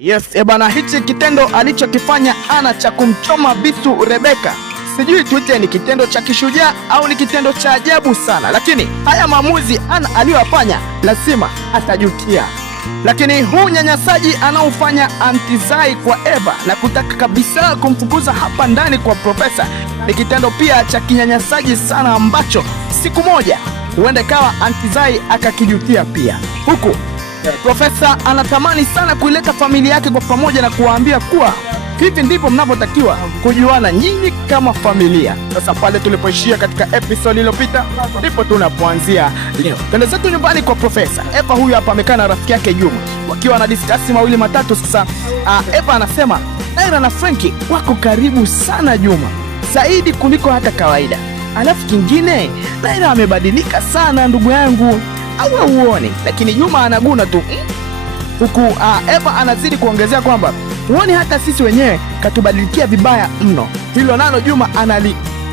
Yes, bana, hichi kitendo alichokifanya Ana cha kumchoma bisu Rebeka, sijui tuite ni kitendo cha kishujaa au ni kitendo cha ajabu sana, lakini haya maamuzi Ana aliyofanya lazima atajutia. Lakini huu nyanyasaji anaofanya Aunty Zai kwa Eva na kutaka kabisa kumfukuza hapa ndani kwa Profesa ni kitendo pia cha kinyanyasaji sana, ambacho siku moja huenda kawa Aunty Zai akakijutia pia. Huku Profesa anatamani sana kuileta familia yake kwa pamoja na kuwaambia kuwa hivi ndivyo mnavyotakiwa kujuana nyinyi kama familia. Sasa pale tulipoishia katika episode iliyopita ndipo tunapoanzia leo. Twende zetu nyumbani kwa Profesa. Eva huyu hapa amekaa na rafiki yake Juma wakiwa na discuss mawili matatu. Sasa Eva anasema Naira na Frankie wako karibu sana Juma, zaidi kuliko hata kawaida. Alafu kingine, Naira amebadilika sana ndugu yangu, au uone. Lakini Juma anaguna tu huku Eva anazidi kuongezea kwamba uone hata sisi wenyewe katubadilikia vibaya mno. Hilo nalo Juma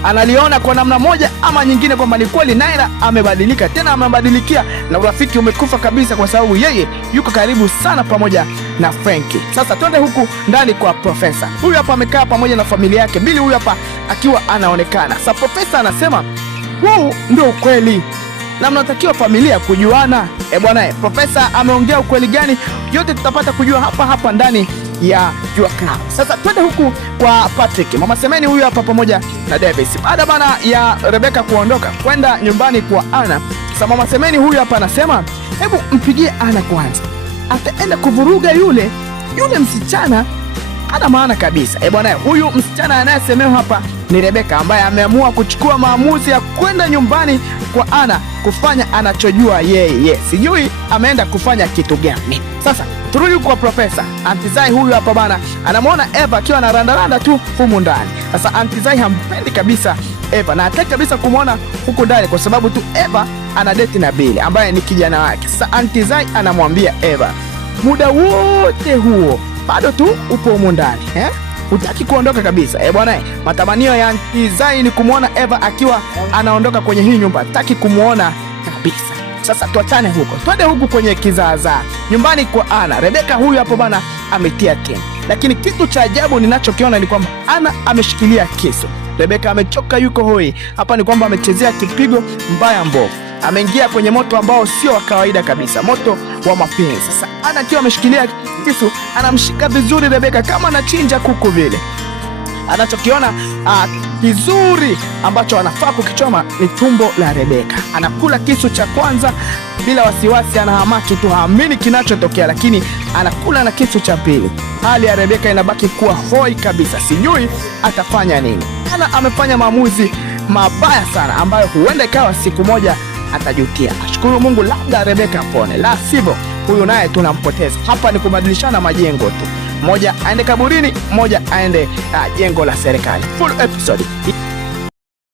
analiona kwa namna moja ama nyingine kwamba ni kweli Naira amebadilika, tena amebadilikia na urafiki umekufa kabisa, kwa sababu yeye yuko karibu sana pamoja na Frankie. Sasa twende huku ndani kwa Profesa. Huyu hapa amekaa pamoja na familia yake Billy, huyu hapa akiwa anaonekana. Sasa Profesa anasema huu ndio ukweli na mnatakiwa familia kujuana. Bwana, Profesa ameongea ukweli gani? Yote tutapata kujua hapa ndani ya Jua Kali. Sasa twende huku kwa Patrick. Mama Semeni huyu hapa pamoja na Davis. Baada bana ya Rebeka kuondoka kwenda nyumbani kwa Ana. Sasa Mama Semeni huyu hapa anasema hebu mpigie Ana kwanza, ataenda kuvuruga yule msichana. Ana maana kabisa. Bwana, huyu msichana anayesemewa hapa ni Rebeka, ambaye ameamua kuchukua maamuzi ya kwenda nyumbani kwa Ana kufanya anachojua yeye. Sijui ameenda kufanya kitu gani. Sasa turudi kwa Profesa. Aunty Zai huyu hapa bana anamwona Eva akiwa na randaranda tu humu ndani. Sasa Aunty Zai hampendi kabisa Eva na hataki kabisa kumwona huku ndani, kwa sababu tu Eva ana date na Billy ambaye ni kijana wake. Sasa Aunty Zai anamwambia Eva, muda wote huo bado tu upo humu ndani, hutaki kuondoka kabisa. Bwana, matamanio ya Aunty Zai ni kumwona Eva akiwa anaondoka kwenye hii nyumba, hataki kumwona kabisa. Sasa tuachane huko, twende huku kwenye kizaazaa nyumbani kwa Ana. Rebeka huyu hapo bana ametia keni, lakini kitu cha ajabu ninachokiona ni kwamba Ana ameshikilia kisu. Rebeka amechoka, yuko hoi. Hapa ni kwamba amechezea kipigo mbaya mbovu, ameingia kwenye moto ambao sio wa kawaida kabisa, moto wa mapenzi. Sasa Ana akiwa ameshikilia kisu anamshika vizuri Rebeka kama anachinja kuku vile. Anachokiona kizuri ambacho anafaa kukichoma ni tumbo la Rebeka. Anakula kisu cha kwanza bila wasiwasi, anahamaki tu, haamini kinachotokea, lakini anakula na kisu cha pili. Hali ya Rebeka inabaki kuwa hoi kabisa, sijui atafanya nini. Ana amefanya maamuzi mabaya sana ambayo huenda ikawa siku moja atajutia. Ashukuru Mungu labda Rebeka apone, la sivyo huyu naye tunampoteza. Hapa ni kubadilishana majengo tu, mmoja aende kaburini, mmoja aende jengo la serikali. Full episode.